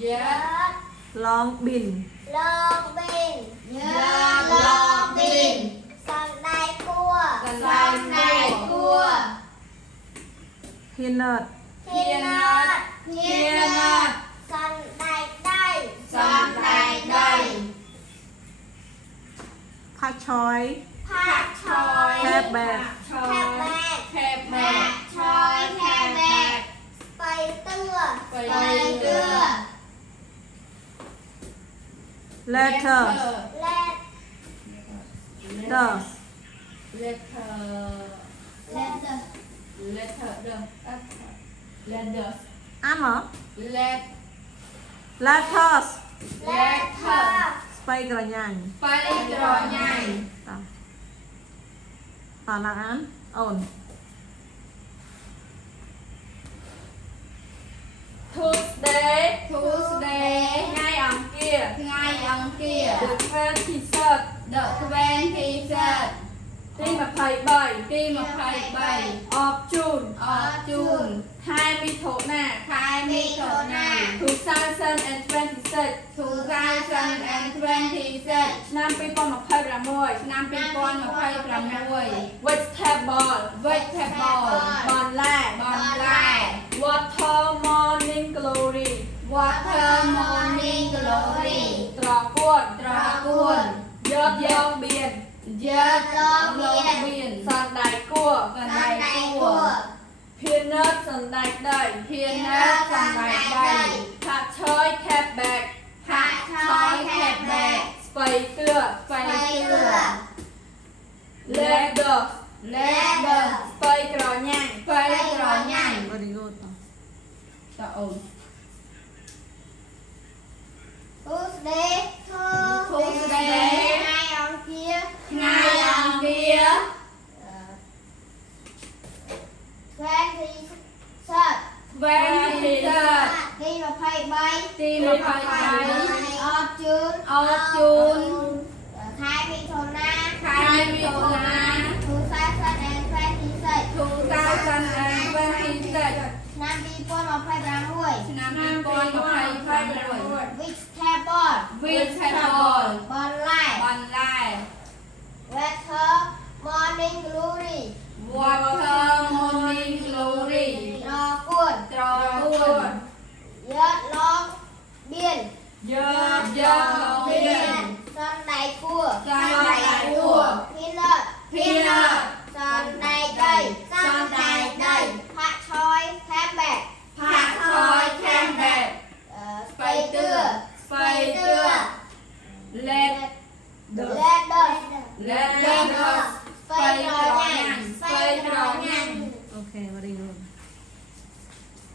Yết. Long bin. Long bin. Yết long bin. Sàn đai cua. Sàn đai cua. Peanut. Peanut. Peanut. Sàn đai đay. Sàn đai đay. Pak choi. Pak choi. Cabbage. Cabbage. Cabbage. Choi cabbage. Phây tưa. Phây tưa. Lettuce. Let. Lettuce. Ăn hả? Lettuce. Lettuce. Spay cà nhanh. Tao nào ăn? Ổn. Tuesday. Ngày ông kia. Ngày ông kia. The 23rd. The 23rd. Tí mà thầy bày. Of June. Of June. 2026 Khai mi thổ nà. 2026 2026 ឆ្នាំ 2026 ឆ្នាំ 2026 Vegetable Vegetable បន្លែ បន្លែ Water Morning Glory Water Morning Glory ត្រកួន ត្រកួន យកយកបៀន Dớt lông biển សណ្តែកគួរ Sàn đai cua Peanut សណ្តែកដី Peanut សណ្តែកដី ផាក់ឆយ Cabbage ផាក់ឆយខេបបែក ស្ពៃតឿ ស្បៃតឿ Lettuce លេដឺ ស្ពៃក្រញាំង ស្បៃក្រញាំង Very good. តើអូន Tuesday. Tuesday. Ngày ông kia. ថ្ងៃអង្គារ 23rd. 23rd ទី23 ទី23 អត់ជូន អត់ជូន ខែមិថុនា ខែមិថុនា 2026 2026 ឆ្នាំ2026 ឆ្នាំ2026 Vegetable Vegetable បន្លែ បន្លែ Water Morning Glory Water Morning Glory ត្រកួន ត្រកួន Dớt lông biển យកយក បៀន សណ្តែកគួរ សណ្តែកគួរ Peanut Peanut សណ្តែកដី សណ្តែកដី ផាក់ឆយ Cabbage ផាក់ឆយខេមបែក ស្ពៃតឿ ស្បៃតឿ Let Lettuce Lettuce ស្ពៃក្រ